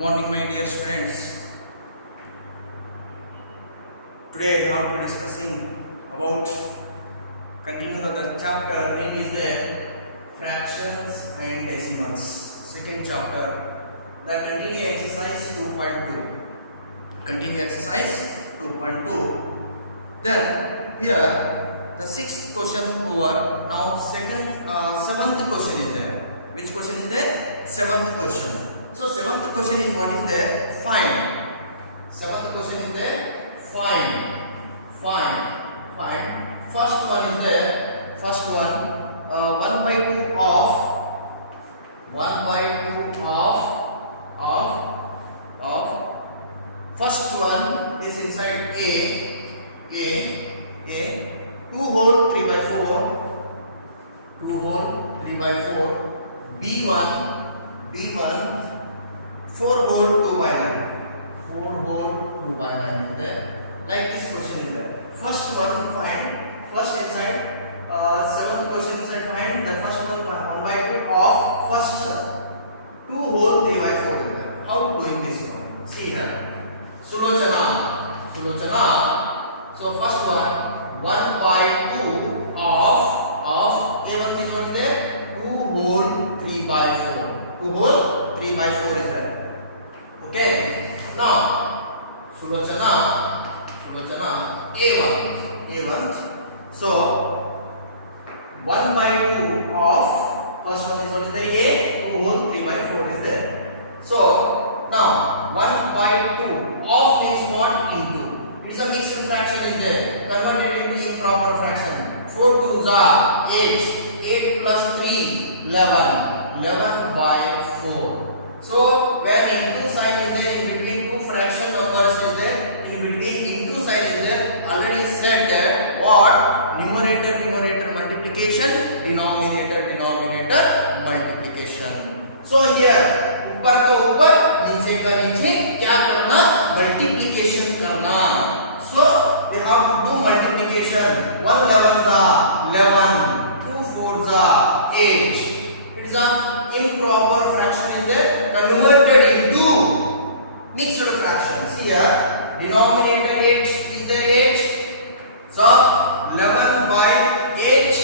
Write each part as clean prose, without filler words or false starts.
morning, my dear students. Today we are discussing about continue the chapter name is the fractions and decimals. Second chapter, the continue exercise 2.2. Continue exercise 2.2. Then here the sixth question over. Now seventh question is there. Which question is there? Seventh question. So seventh question is what is there? Find. Seventh question is there? Find. First one is there. First one 1 by 2 of 1 by 2 of first one is inside A 2 whole 3 by 4 2 whole 3 by 4 B1 4 whole 2 by 9 4 whole 2 by 9 is there. Like this question is there. First one find. First inside seventh question inside find the first one 1 by 2 of first 2 whole 3 by 4 is there. How to do this one? See here. Sulochana. So first one 1 by 2 of A1 is what is there? 2 whole 3 by 4. 2 whole 3 by 4 is there. Okay. Now Sulochana A1. So 1 by 2 of first one is what is there? A 2 whole 3 by 4 is there. So now 1 by 2 of means what? Into. It is a mixed fraction is there. Convert it into improper fraction. 4 2s are 8 plus 3 11 by 4. So when into sign is there in between two fraction numbers is there, in between into sign is there, already said that what? Numerator multiplication, denominator multiplication. So here ऊपर का ऊपर नीचे का नीचे क्या करना? Multiplication करना. So we have to do multiplication. 1 11s are 11, 2 4s are 8. It is a improper fraction is there, converted into mixed fraction. See here, denominator 8 is there 8. So 11 by 8.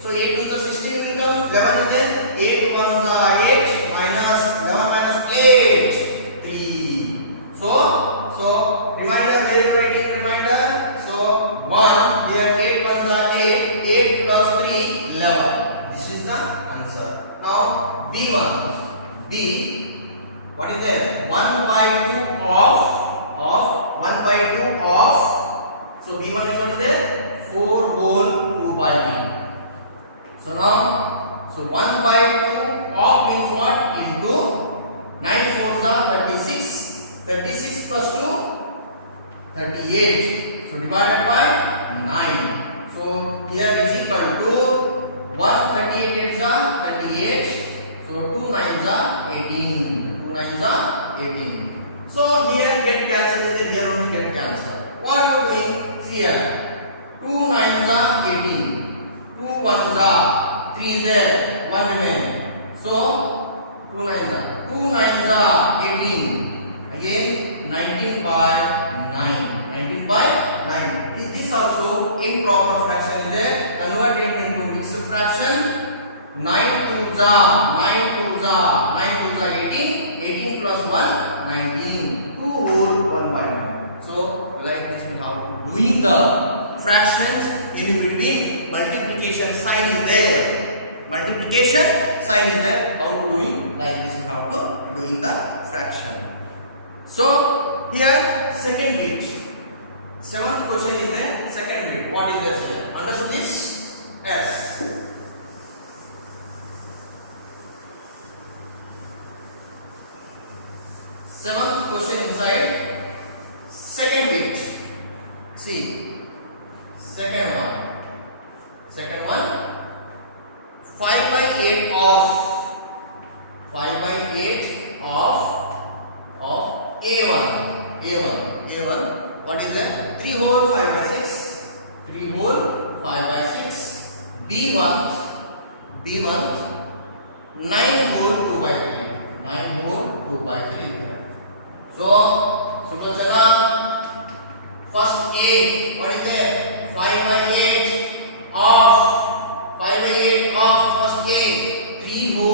So 8 to the 16 will come. 11 is there. 8 1s are 8 minus 11 minus 8 3. So reminder, where you writing reminder? So 1 here 8 1s are 8 plus 3 11. This is the answer. Now B1. What is there? 1 by 2 of 1 by 2 of. So B1 is what is there? 4 whole 2 by 9. So now 1 by 2 of means what? Into 9 4s are 36. 36 plus 2 38. So divided by 9. So here is equal to 1 38 8s are 38. So 2 9s are 18. 2 9s are 18. So here get cancel is there, here only get cancel. What are you doing? See here. 2 9s are 18. 2 1s are 3 is there. 1 remain. So 2 9s are 18. Again 19 by 9. 19 by 9. This also improper fraction is there. Convert it into mixed fraction. 9 2s are 18. 18 plus 1 19. 2 whole 1 by 9. So like this we have doing the fractions in between. Multiplication sign is there. Multiplication sign is there. How to doing like this we have to doing the fraction. So here second bit. Seventh question is there. Second bit. What is this? Understand this? S. Seventh question inside second bit. See, second one 5 by 8 of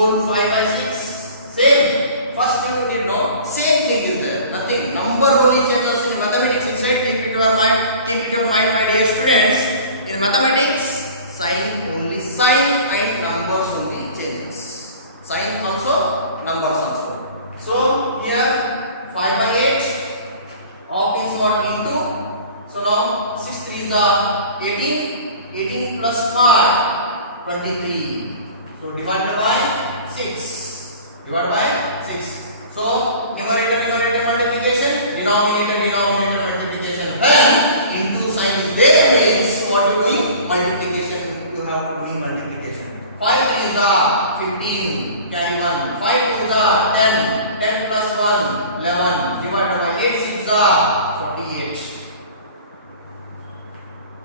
whole 5 by 6. Same. First thing you did know, same thing is there. Nothing. Number only changes in mathematics inside. Keep it your mind. Keep it your mind, my dear students. In mathematics, sign only sign and numbers only changes. Sign also, numbers also. So here 5 by 8. Of is what into? So now 6 3s are 18. 18 plus 5, 23. So divided by 6. Divided by 6. So numerator multiplication, denominator multiplication. And into sign is there means what you doing? Multiplication. You have to doing multiplication. 5 3s are 15. Carry 1. 5 2s are 10. 10 plus 1, 11. Divided by 8 6s are 48.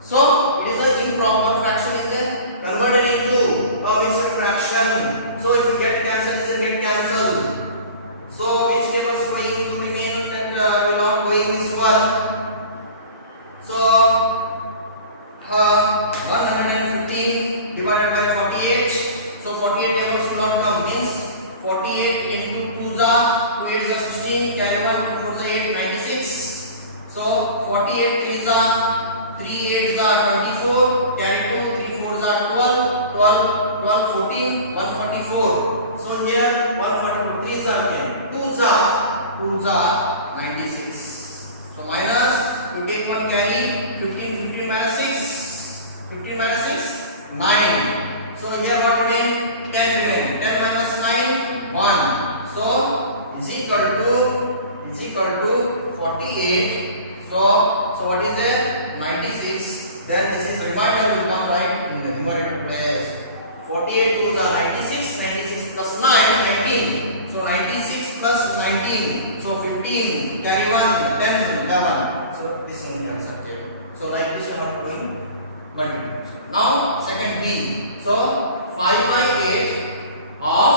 So it is an improper fraction is there converted into a mixed fraction. So if you get cancelled, it will get cancelled. So which table is going to remain and will not going this one. So 115 divided by 48. So 48 tables will not come means 48 into 2s are 2 8s are 16. Carry 1 2 4s are 8 96. So 48 3s are 3 8s are 24, carry 2, 3 4s are 12, 12, 14, 144. So here 144, 3s are again, 2s are 96. So minus, you take one carry, 15, 15 minus 6, 15 minus 6, 9. So here what remain? 10 remain, 10 minus 9, 1. So is equal to 48. So what is there? 96. Then this is reminder will come right in the numerator place. 48 2s are 96. 96 plus 9, 19. So 96 plus 19. So 15. Carry 1. 10, 11. So this is the answer here. So like this you have to do multiplication. Now second B. So 5 by 8 of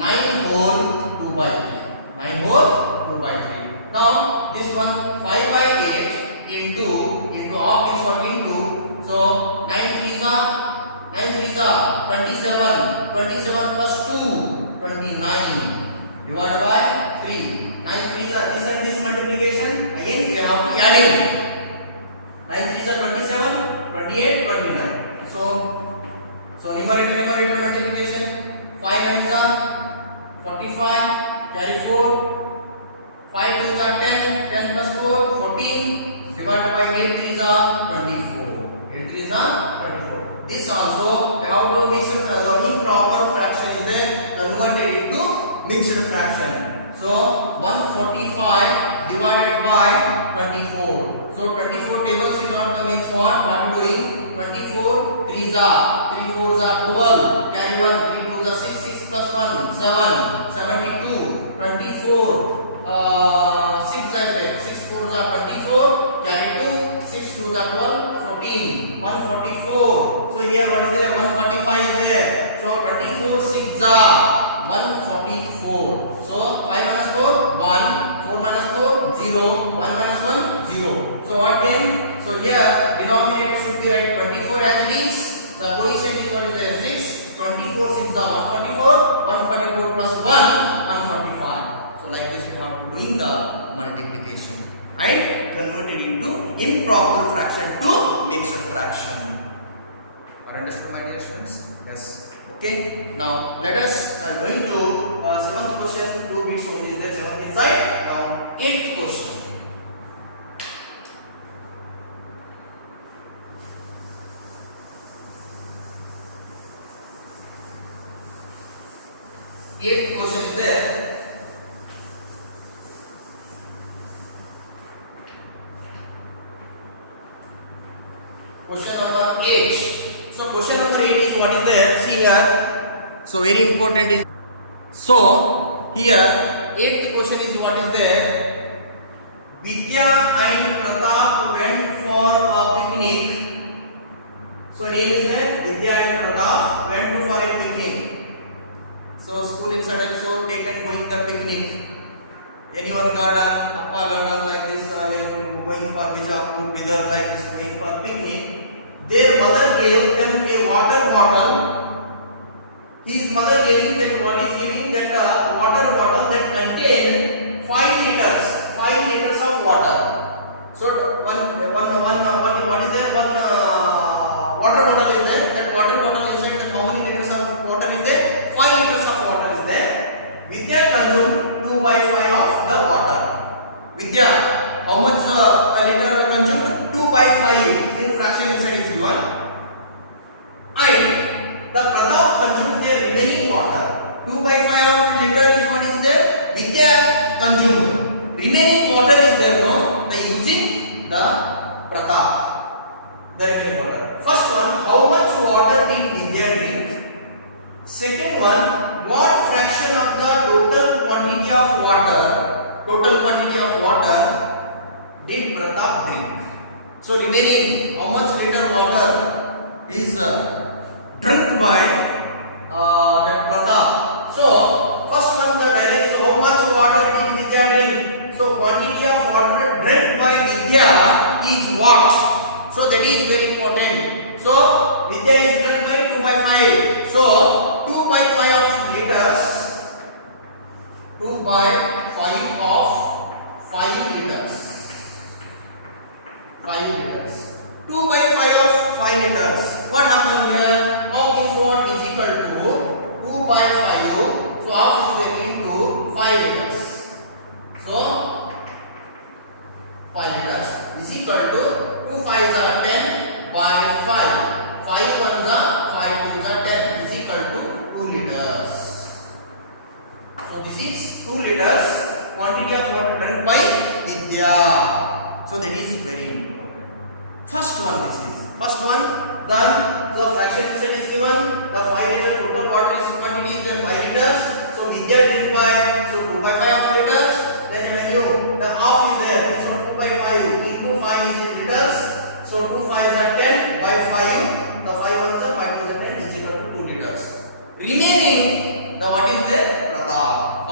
9 whole 2 by 3. 9 whole 2 by 3. Now this one 5 by 8 into of is what into. So 9 3s are 27. 27 plus 2, 29 divided by 3. 9 3s are this and this multiplication. Again we have to add in. 9 3s are 27, 28, 29. So numerator multiplication. 5 9s are 45. Carry 4. 5 2s are 10, 10 plus 4, 14, divided by 8 3s are 24. 8 3s are 24. This also, how to mix improper fraction is there converted into mixed fraction. So 145 divided by 24. So 24 tables will not come in. So what are you doing? 24 3s are 3 4s are 12. Carry 1 3 2s are 6 6 plus 1 7 72 24. 6 4s are 24, carry 2, 6 2s are 12, 14, 144. So here what is there? 145 is there. So 24 6s are 144. So 5 minus 4, 1, 4 minus 4, 0, 1 minus 1, 0. So what came? So here denominator should be right 24 as it is. The position is what is there? 6. 24 6s are 144, 144 plus 1, 145. So like this we have to do the multiplication and convert it into improper fraction to mixed fraction. Are understood, my dear students? Yes. Okay. Now let us going to seventh question. 2 bits only is there. Seventh inside. Now eighth question. Eighth question is there. Question number 8. So question number 8 is what is there? See here. So very important is. So here 8th question is what is there? Vidya and Pratap went for a picnic. So name is there. Vidya and Pratap went for a picnic. So school inside also taken going the picnic. Anyone garden, Appa garden like this, going for Bijapur, Bidar like this, going for picnic. Their mother gave them a water bottle given what fraction of the total quantity of water did Pratap drink? So remaining how much liter water is drunk by that Pratap. So first one the direct is how much water did Vidya drink. So quantity of water drunk by Vidya is what? So that is very important. So Vidya is drunk by 2 by 5. So 2 by 5 of liters. 2 by 5 of 5 liters. 5 liters. 2 by 5 of 5 liters. What happened here? Half is what is equal to 2 by 5. So half is into 5 liters. So 5 liters is equal to 2 5s are 10 by 5. 5 1s are 5 2s are 10 is equal to 2 liters. So this is 2 liters quantity of water drunk by Vidya. So that is very important. First one this is. First one the fraction is given. The 5 liter total water is quantity is 5 liters. So Vidya drink by 2 by 5 of liters. Then the value the half is there. So 2 by 5 into 5 is in liters. So 2 5s are 10 by 5. The 5 1s are 5 2s are 10 is equal to 2 liters. Remaining now what is there?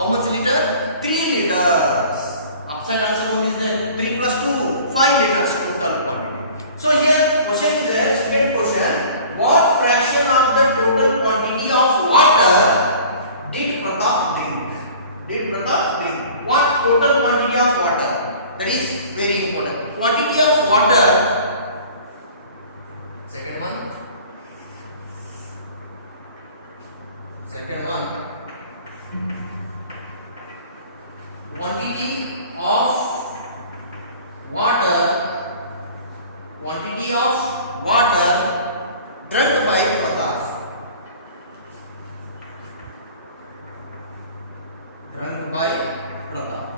How much liter? 3 liters. Upside answer one is there. 3 plus 2 5 liters total quantity. So here question is there. Second question. What fraction of the total quantity of water did Pratap drink? Did Pratap drink? What total quantity of water? That is very important. Quantity of water. Second one. Second one. Quantity of water drunk by Pratap. Drunk by Pratap.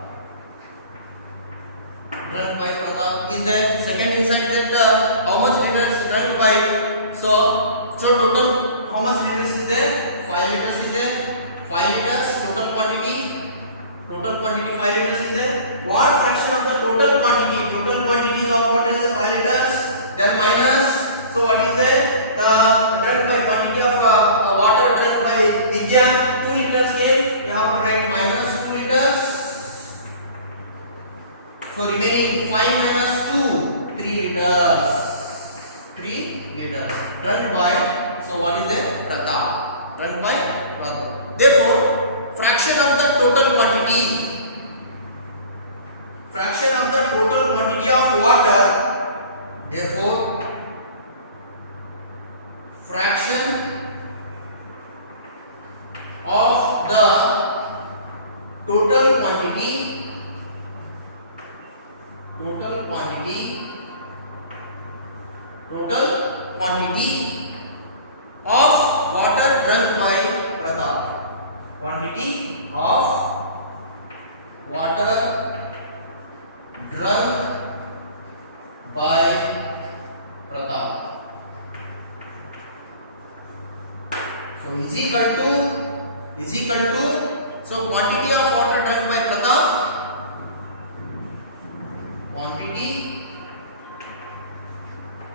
Drunk by Pratap is the second inside that how much liters drunk by. So total how much liters is there? 5 liters is there. 5 liters total quantity. Total quantity 5 liters is there. What fraction of the total quantity? Total quantity of water is 5 liters. Then minus. So what is there? The drunk by quantity of water drunk by Vidya 2 liters came. You have to write minus 2 liters. So remaining 5 minus 2 3 liters. 3 liters drunk by. So what is it? Pratap. Drunk by Pratap. Therefore fraction of the total quantity of water, therefore fraction of the total quantity of water drunk by Pratap. Quantity of water drunk by Pratap. So is equal to so quantity of water drunk by Pratap. Quantity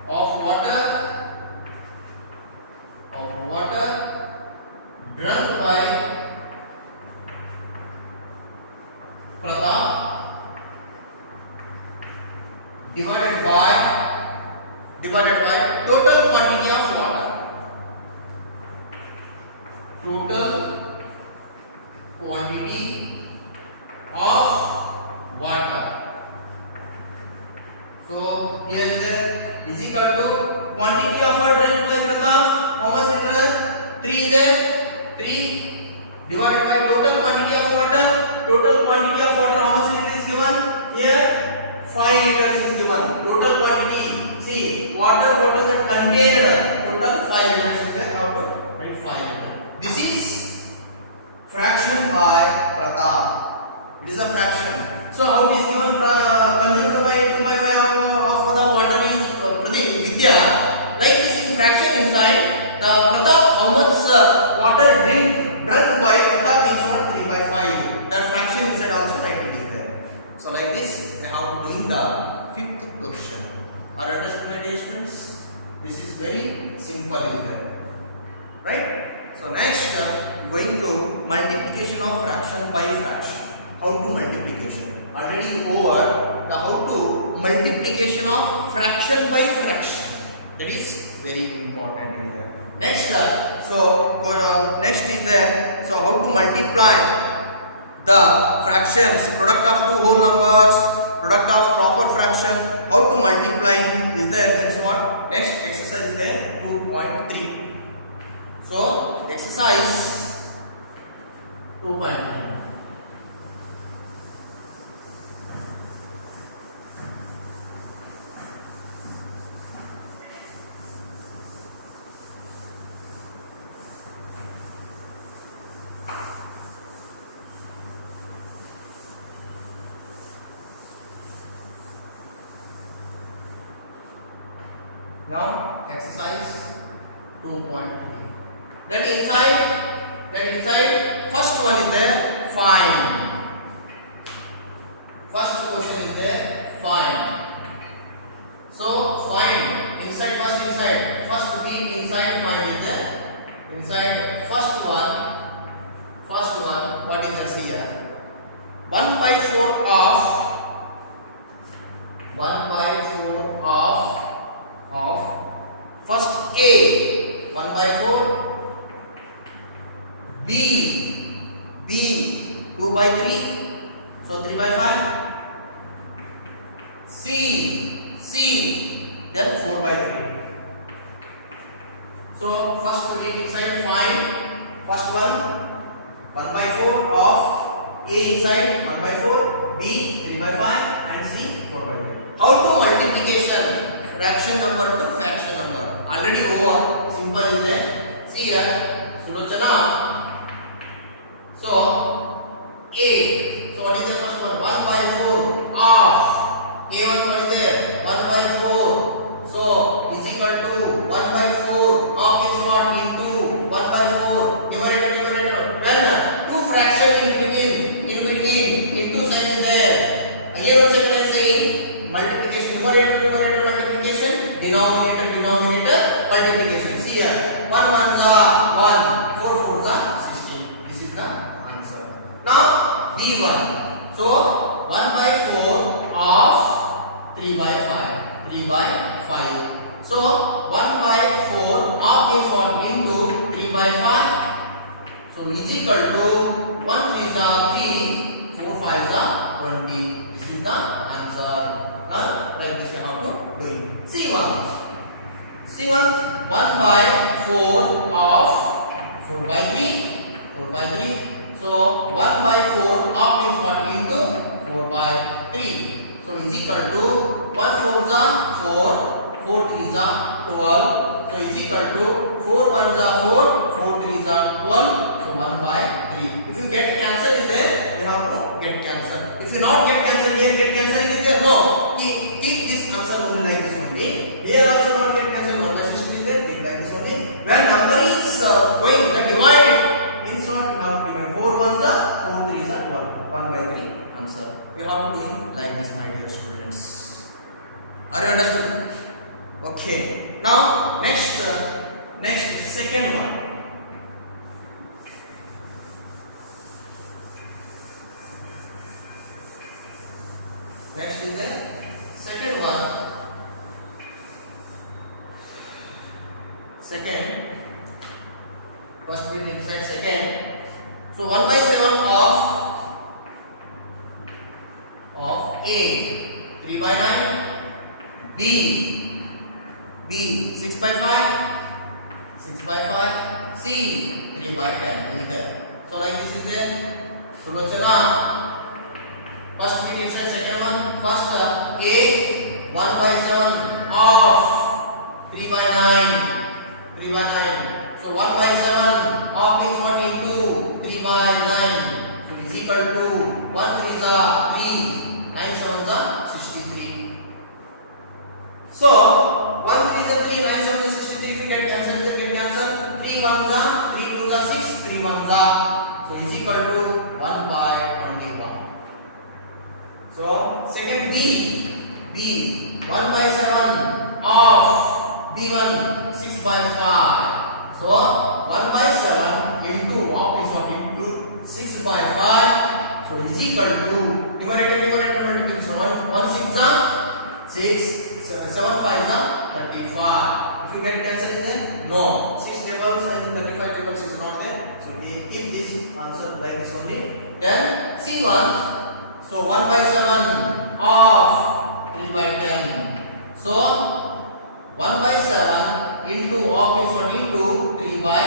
of water drunk by Pratap divided by total quantity of water. Total quantity of water. So here is equal to quantity of water drunk by Pratap. How much liter? 3 is there. 3 divided by total quantity of water. Total quantity of water how much liter is given? Here 5 liters is given. Total quantity. See water bottles are contained. Total 5 liters is there. Right 5 liters. This is fraction by Pratap. It is a fraction. So how it is given? Consumed by 2 by 5 of the water is Vidya. Like this fraction inside the Pratap how much water drink exercise 2.9. Now exercise 2.3. That inside first one is there, find. First question is there, find. So find inside first B inside find is there. Inside first one what is there, see here. 1/4 of 1/4 of first A, 1/4, B 2/3, so 3/5, C then 4/3. So first to be inside find first one 1/4 of A inside 1/4, B 3/5 and C 4/3. How to multiplication fraction number to fraction number already over, simple is there. See here, Sulochana. So A, so what is the first one? 1/4 of A1 what is there? 1/4, so is equal to 1/4 of is what into 1/4 numerator. When two fraction in between into sign is there. Again what second is saying multiplication, numerator multiplication, denominator multiplication. See here, 1 1s are 1, 4 4s are 16. This is the answer. Now B1, so 1/4 of 3/5, 3/5. So 1/4 of is what into 3/5. So is equal to 1 3s are 3, 4 5s are 20. This is the answer. Now like this we have to do it. C1 1/4 of 4/3. So 1/4 of is what into 4/3. So is equal to 1 4s are 4, 4 3s are 12. So is equal to 4 1s are 4, 4 3s are 12. So 1/3. If you get cancel is there, you have to get cancel. If you not get cancel here, get cancel is there. No, keep this answer only like this only. Here also not get cancel. 1/16 is there. Keep like this only. When number is going the divided means what? 4 1s are 4 3s are 12. 1/3 answer. You have to do it like this, my dear students. Are you understood? Okay. Now next second one. Next is the second one. First will inside second. So 1/7 of A 3/9, B 6/5, C 3/10. So like this is there. So Lochana, first will inside second one. First A 1/7 of 3/9. So 1/7 of is what into 3/9. So is equal to 1 3s are 3, 9 7s are 63. So 1 3s are 3, 9 7s are 63. If you get cancel, 3 1s are 3 2s are 6, 3 1s are. So is equal to 1/21. So second B 1/7 of B1 6/5. So 1/7 into of is what into 6/5. So is equal to numerator multiplication. 1 6 are 6, 7 5 are 35. If you get cancel is there? No. 6 tables and 35 tables is not there. So if this answer like this only, then C1. So 1/7 of 3/10. So 1/7 into of is what into 3/10.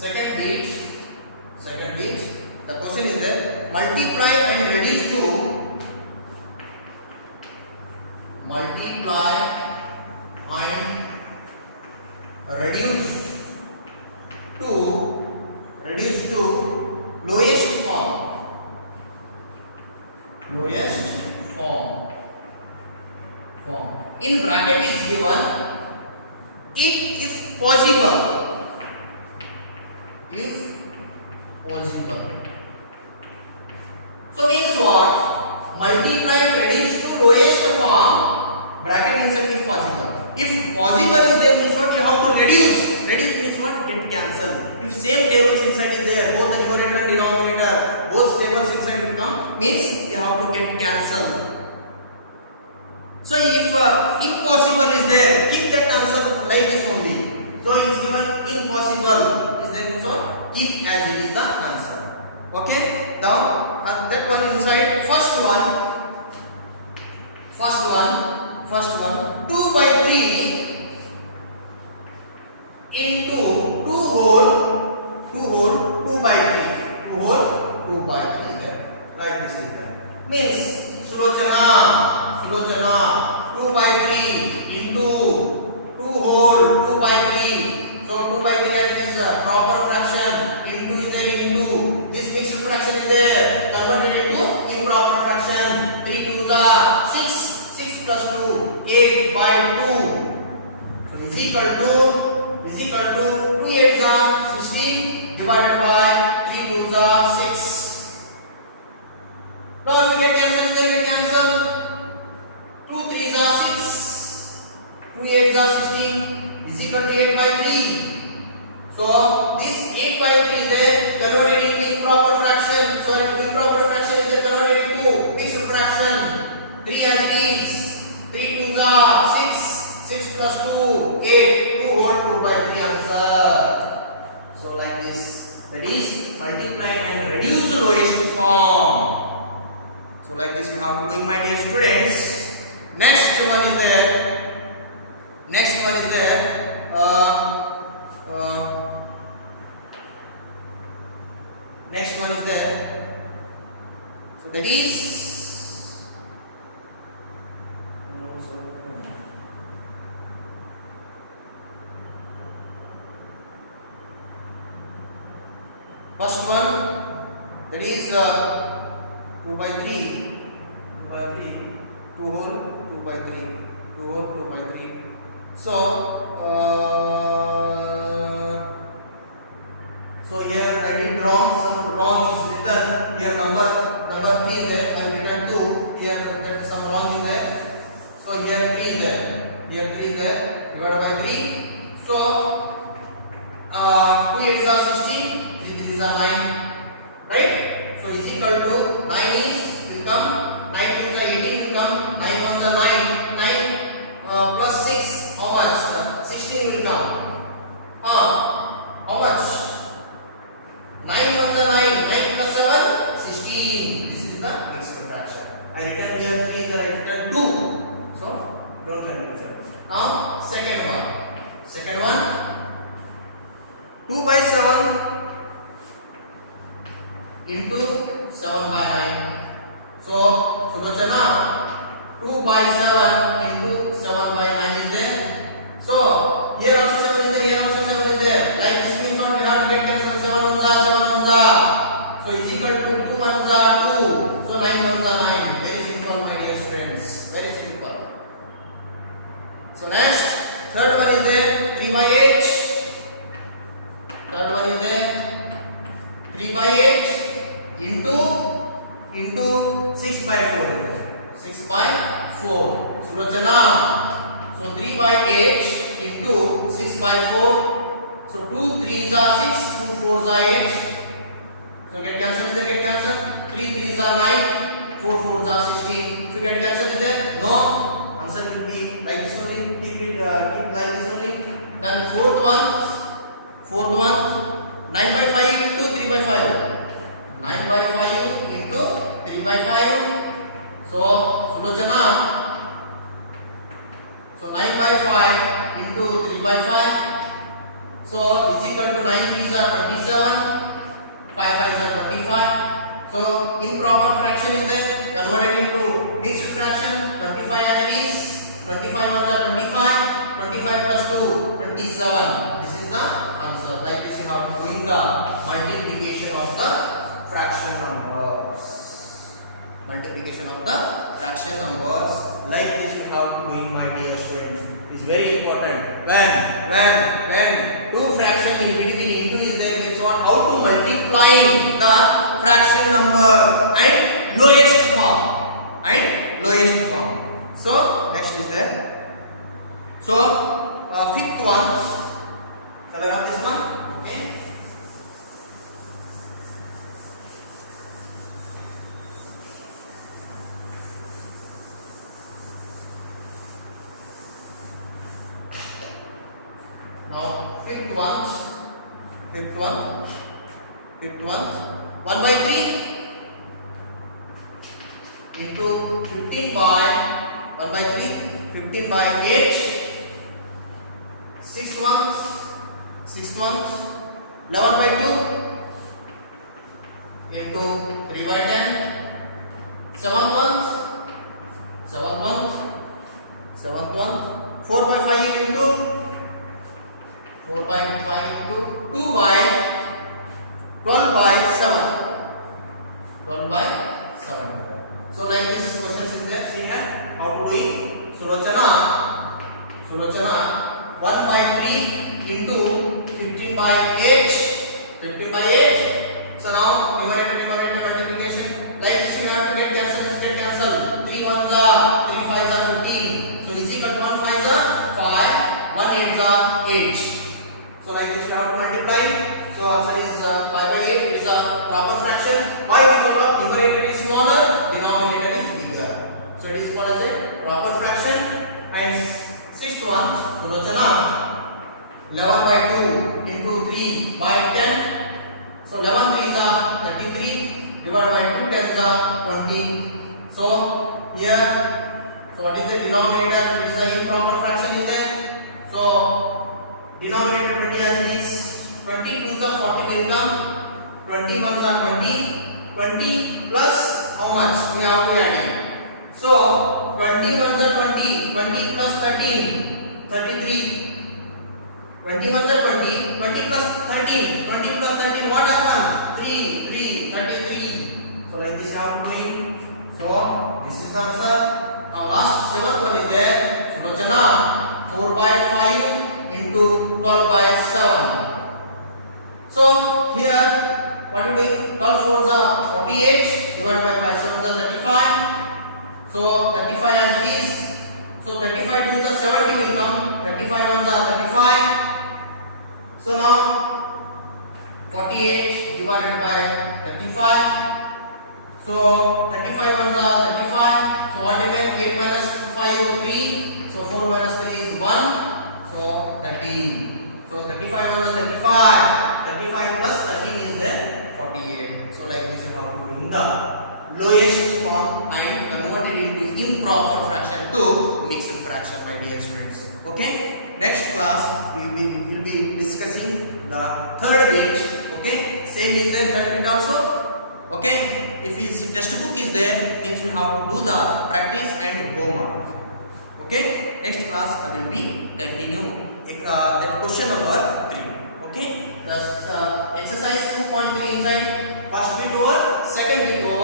Second bit. The question is that multiply and reduce to reduce to lowest form. In bracket is given it is possible. So means what? Multiply reduce to lowest form, bracket inside is possible. If possible is there means what? You have to reduce. Reduce means what? Get cancel. If same tables inside is there, both the numerator and denominator, both tables inside will come, means you have to get cancel. So if impossible is there, keep that answer like this only. So it is given impossible is there, so keep as it is the answer. Okay, now that one inside first one 2 by 3 into 2 whole 2 by 3 is there, like this is there, means Sulochana 2 by 3 into 2 whole 2 by 3. So 2 by 3 as it is a proper fraction, into is there, into this mixed fraction is there, converted into improper fraction. 3 2s are 6 plus 2 8 by 2. So is equal to 2 8s are 16 divided by 3 2s are 6. Now if you get cancel, is there, get cancel. 2 3s are 6, 2 8s are 16 is equal to 8 by 3. So this 8 by 3 is there, converted into improper fraction. So improper fraction is there, converted into mixed fraction. 3 as it is, 3 2s are 6 plus 2 8, 2 whole 2 by 3 answer. So like this, that is multiply and reduce lowest form. So like this you have to do, my dear students. Next one is there. Next one is there. So that is first one. That is 2 by 3. 2 whole 2 by 3. 2 whole 2 by 3. So here I did wrong. Some wrong is written. Here number 3 is there. I written 2. Here that some wrong is there. So here 3 is there. Here 3 is there. Divided by 3. So 2 8s are 16. 3 3s are 9. Right? So is equal to 9 is will come. 9 2s are 18 will come. 9 1s are 9. 9 plus 6. How much? 16 will come. How much? 9 1s are 9. 9 plus 7 16. This is the mixed fraction. I written here 3 is I written 2. So don't confusion. Now second one 2 by 7 into 7 by 9. So Sulochana 2 by 7 into 7 by 9 is there. So here also 7 is there, here also 7 is there. Like this means what we have to get cancel. 7 1s are 7 1s are. So is equal to 2 1s are 2. So 9 1s are 9. Very simple, my dear students. Very simple. So next, third one is there 3 by 8. Third one is there 3 by 8 into 6 by 4. 6 by 4. Sulochana. So 3 by 8 into 6 by 4. So 2 3s are 6, 2 4s are 8. So get cancel, get cancel. 3 3s are 9, 4 4s are 16. So get cancel is there? No. Answer will be like this only. Keep like this only. Then fourth one 9 by 5 into 3 by 5. 9 by 5 into 3 by 5. So Sulochana. So 9 by 5 into 3 by 5. So is equal to 9 is 26. multiplication of the fraction numbers. Like this you have to do, my dear students. It's very important. When two fraction in between into is there, means what? How to multiply the fraction number and lowest form. So next is there. So fifth one. Color of this one. Okay. Now fifth one, 1 by 3 into 15 by 1 by 3, 15 by 8, 6 ones, 11 by 2 into 3 by 10, 7 ones, 4 by 5 into 2 by 12 by 7. So like this question is there. See here how to do it. Sulochana 1 by 3 into 15 by 8. So now numerator multiplication. Like this you have to get cancel. 3 ones are 3 5s are 15. So is equal to 1 5s are 5, 1 8s are 8. So like this you have to multiply. So answer is 5 by 8 is a proper fraction. Why? Because of numerator is smaller, denominator is bigger. So it is called as a proper fraction. And sixth one, Sulochana 11 by 2 into 3 by 10. So 11 3s are 33 divided by 2 10s are 20. So here, so what is the denominator? It is an improper fraction is there. So denominator 20 as is 20 2s are 40 will come, 21s are 20 plus how much we have to add it. So 21s are 20 plus 13 33, 21s are 20 plus 13 what happened? 3 33. So like this you have to do it. So this is the answer. Now last seventh one is there. Sulochana 4 by 5 into 12 by 7. So here what are you doing? 12 4s are 48 divided by 5 7s are 35. So 35 as it is. So 35 2s are 70 will come. 35 1s are 35. So now 48 divided by 35. So 35 1s are 35. So what remains? 8 minus 5 3. So 4 minus 3 is 1. So 13. So 35 1s are 35. 35 plus 13 is there 48. So like this you have to bring the lowest form and convert it into improper fraction to mixed fraction, my dear students. Okay. Next class we will be discussing the third bit. Okay. Same is there third bit also. Okay. If his textbook is there, means you have to do the practice and homework. Okay. Next class will be continue that question number 3. Okay. The exercise 2.3 inside first bit over, second bit over.